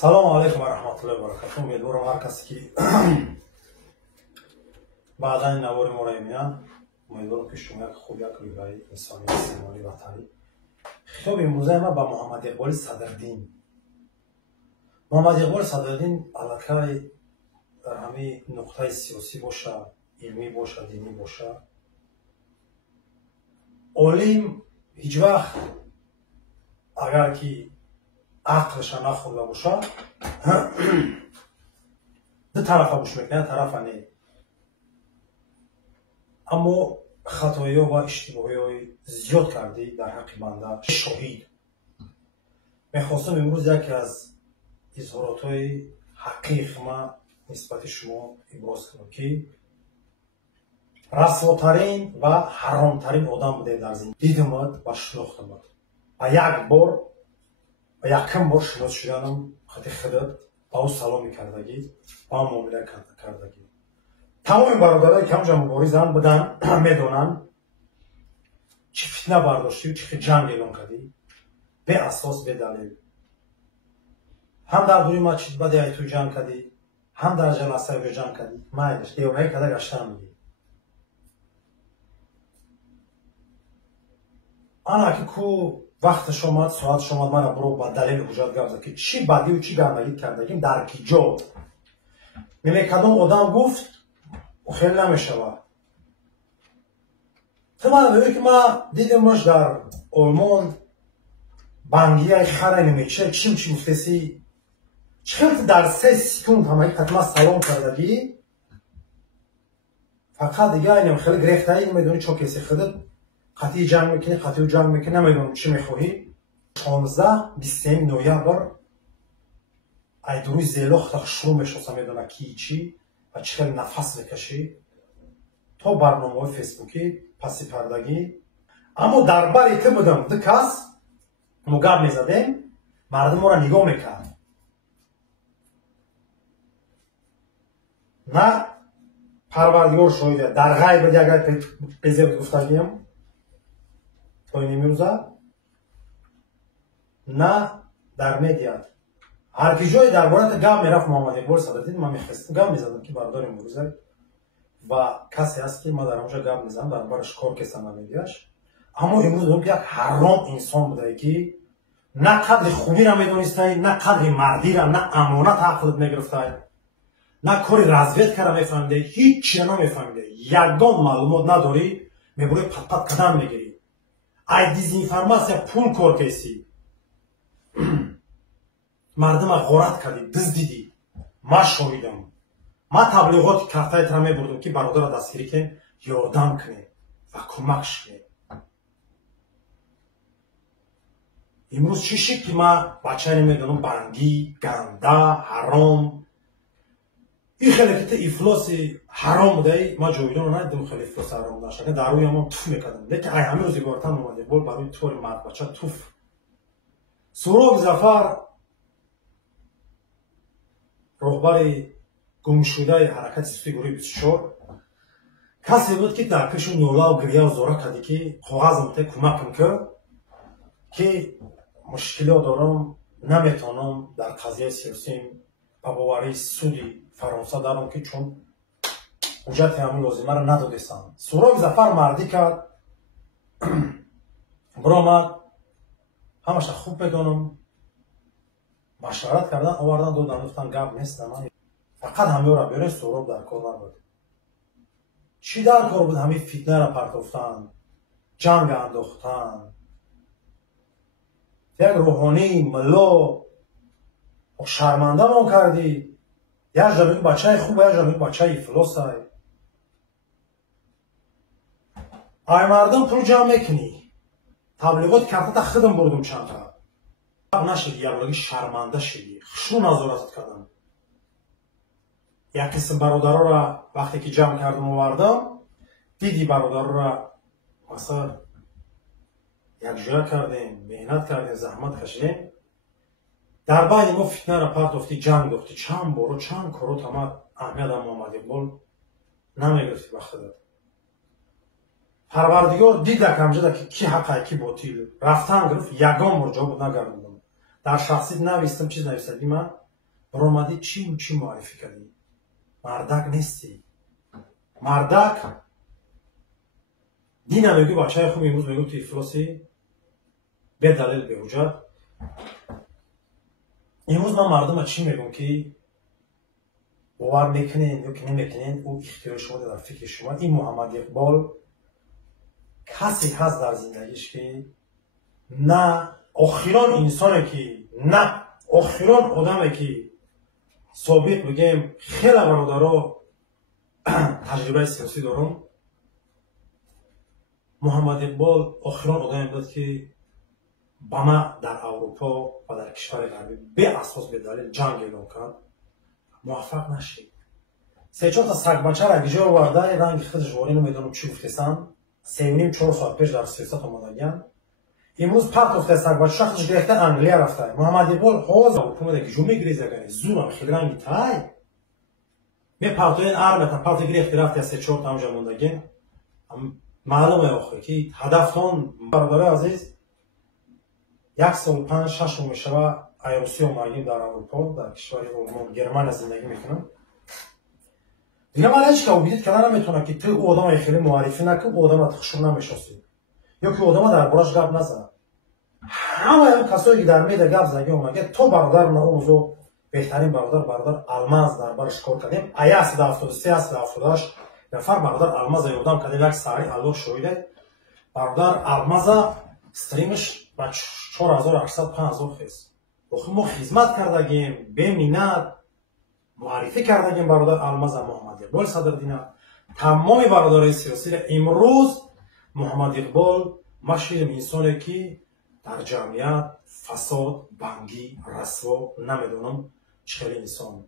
سلام علیکم و رحمت الله و برکاته. امیدوارم هر کسی که بعدا این نوار ما را میبینن امیدوارم که شما یک خوب یک رویای انسانی استعمالی وطنی. خطاب امروزه ما با محمد اقبال صدردین. محمد اقبال صدردین علاقه در همه نقطه سیاسی باشه، علمی باشه، دینی باشه، عالم هیچ وقت اگر که عقلش نخورده باشه دو طرف گوش میکنه، طرف نه. اما خطایی و اشتباهی های زیاد کردی در حق بنده شاهد. میخواستم امروز یکی از اظهارات های حقیق ما نسبت شما ابراز کنم که رسواترین و حرامترین آدم بوده در زندگی. دیدمت و شناختمت و یک بار و یکم بار شناخت شدنم خاطر خودت با او سلامی کردگی با او معامله کردگی. تمام برادرای که همجا مبارزان بودن میدونن چه فتنه برداشتی و چه جنگ اعلان کردی به اساس به دلیل. هم در دوری مسجد بدی تو جنگ کردی، هم در جلسه جنگ کردی. مایلش دیوانه کده گشتن میگی. آنها که کو وقت شما ساعت شما من برو با دلیل حجت گفت که چی بدی و چی گرمگی کردگیم در کی جا میلی کدام آدم گفت و خیلی نمیشود. طبعا ببین که ما دیدیمش در آلمان بانگی های خره نمیشه چیم مفتسی چند در 3 سکوند همه قطمه سلام کردگی فقط دیگه اینم خیلی گرفته ای میدونی چون کسی خودت قطعی جنگ میکنی، قطعی جنگ میکنی، نمیدونم چی میخواهی. 16-20 نویامبر ای دوری زیلوخت شروع میشوسه میدونه کی چی و چقدر نفس میکشی تا برنامه های فیسبوکی پسی پردگی. اما در بر ایتی بودم دو کس مگب میزدیم مردم را نگاه میکرد. نه پروردگار شاید در غیب دیگر پیزه گفتگیم تا این میروزه نه در میدیات هر کی جای دربارت گام میرفت محمد اقبال صدردین من میخواستم گام میزدم که برادر امروزه و کسی هست که ما در اونجا گام میزدم دربارش کار کسان نمیدیاش. اما امروز اون یک حرام انسان بوده که نه قدر خوبی را میدونسته، نه قدر مردی را، نه امانت حقت میگرفته، نه کاری رزویت کرده میفهمیده، هیچ چیز نمیفهمیده، یگان معلومات نداری میبوری پت پت قدم میگیری. ای دیزینفرماسیا پول کار کسی مردم غارت کردی، دزدیدی. ما شاهدم. ما تبلیغات کفتایت را میبردم که برادر را دستگیری کن یاردم کنه و کمکش کنه. امروز چی شد که ما بچه نمیدونم بانگی، گنده، حرام این خیلی که افلاس حرام بوده. ما جویدون رو ندیدم خیلی افلاس حرام نشده در روی ما توف میکردم. لیکن ای همه روزی بارتن اومده بول برای طور مرد بچه توف. سهراب ظفر رهبر گم شده حرکت صوفی گروه 24 کسی بود که در پیش نولا و گریه و زورا کردی که کاغذ مته کمک کرد که مشکلات دارم نمیتونم در قضیه سیاسی با باوری سودی فرانسه دارم که چون حجت همون لازمه را ندادستم. سهراب ظفر مردی کرد برآمد همش خوب بدانم مشورت کردن آوردن دادن گفتن گپ نیست من فقط همه را بیارین. سهراب در کار نبود. چی در کار بود؟ همه فتنه را پرتافتن، جنگ انداختن. یک روحانی ملا و شرمنده ما کردی. یک جمعی بچه خوب و یک جمعی بچه افلاس های. ای مردم پول جمع میکنی تبلیغات کفتت خودم بردم چند تا نشدی یک بارگی شرمنده شدی. شو نظارت کردم. یک قسم برادرها را وقتی که جمع کردم آوردم دیدی برادرها را مثلا یک جا کردیم، مهنت کردیم، زحمت کشیدیم. در بعد ما فتنه را پرتافتی، جنگ داشتی، چند بار و چند کارو تمام احمد محمد اقبال نمیگرفتی به خودت. پروردگار دید کمجه که کی حق کی باطل رفتن گرفت یگان بار جواب نگردوندم. در شخصیت نوشتم چیز نوشتم من برآمدی چی معرفی کردی؟ مردک نیستی. مردک دینا میگی بچه خوب امروز میگو تو افلاسی به دلیل به حجت. امروز من مردم چی میگم که باور میکنین یا که نمیکنین او اختیار شما در فکر شما. این محمد اقبال کسی هست در زندگیش که نه آخران انسانی که نه آخران آدمی که سابق بگیم خیلی برادرها تجربه سیاسی دارم. محمد اقبال آخران آدمی بود که با ما در اروپا و در کشور غربی به اساس به دلیل جنگ اعلام کرد، موفق نشید. 3-4 تا سگ بچه را گیجه آورده رنگ خودش واری نمیدونم چی گفتستن 3.5-4 ساعت پیش در سیاست آمدگیان. امروز پرت افته سگ بچه شخصش گرفته انگلیه رفته. محمد اقبال حاضر حکومت گیجو میگریزه گره زورم خیلی رنگی تای می پرتوین ارمتا پرت گرفته رفته 3-4 تا اونجا موندگین. معلومه آخر که هدفتان برادر عزیز 1 سال 5-6 ماه میشوه ایروسی اومدیم در اروپا در کشور گرمن زندگی میکنم. دیگه من هیچ که اوبیدید کردن نمیتونه که تو او آدم خیلی معرفی نکن او آدم تخشون نمیشناسی یا که آدم در براش گپ نزن. همه این کسایی که در میده گپ زنگی اومده تو برادر نه اوزو بهترین برادر الماس در برش کار کردیم ایاس در 73 است در 78 نفر برادر الماس یادم کردیم یک ساری الله شویده برادر الماس استریمش با 4800-5000 خیز ما خدمت کردگیم به مینت معرفی کردگیم برادر الماس محمد اقبال صدرالدین. تمام برادرای سیاسی امروز محمد اقبال مشهور انسانی که در جمعیت فساد بانگی رسوا نمیدونم چه انسان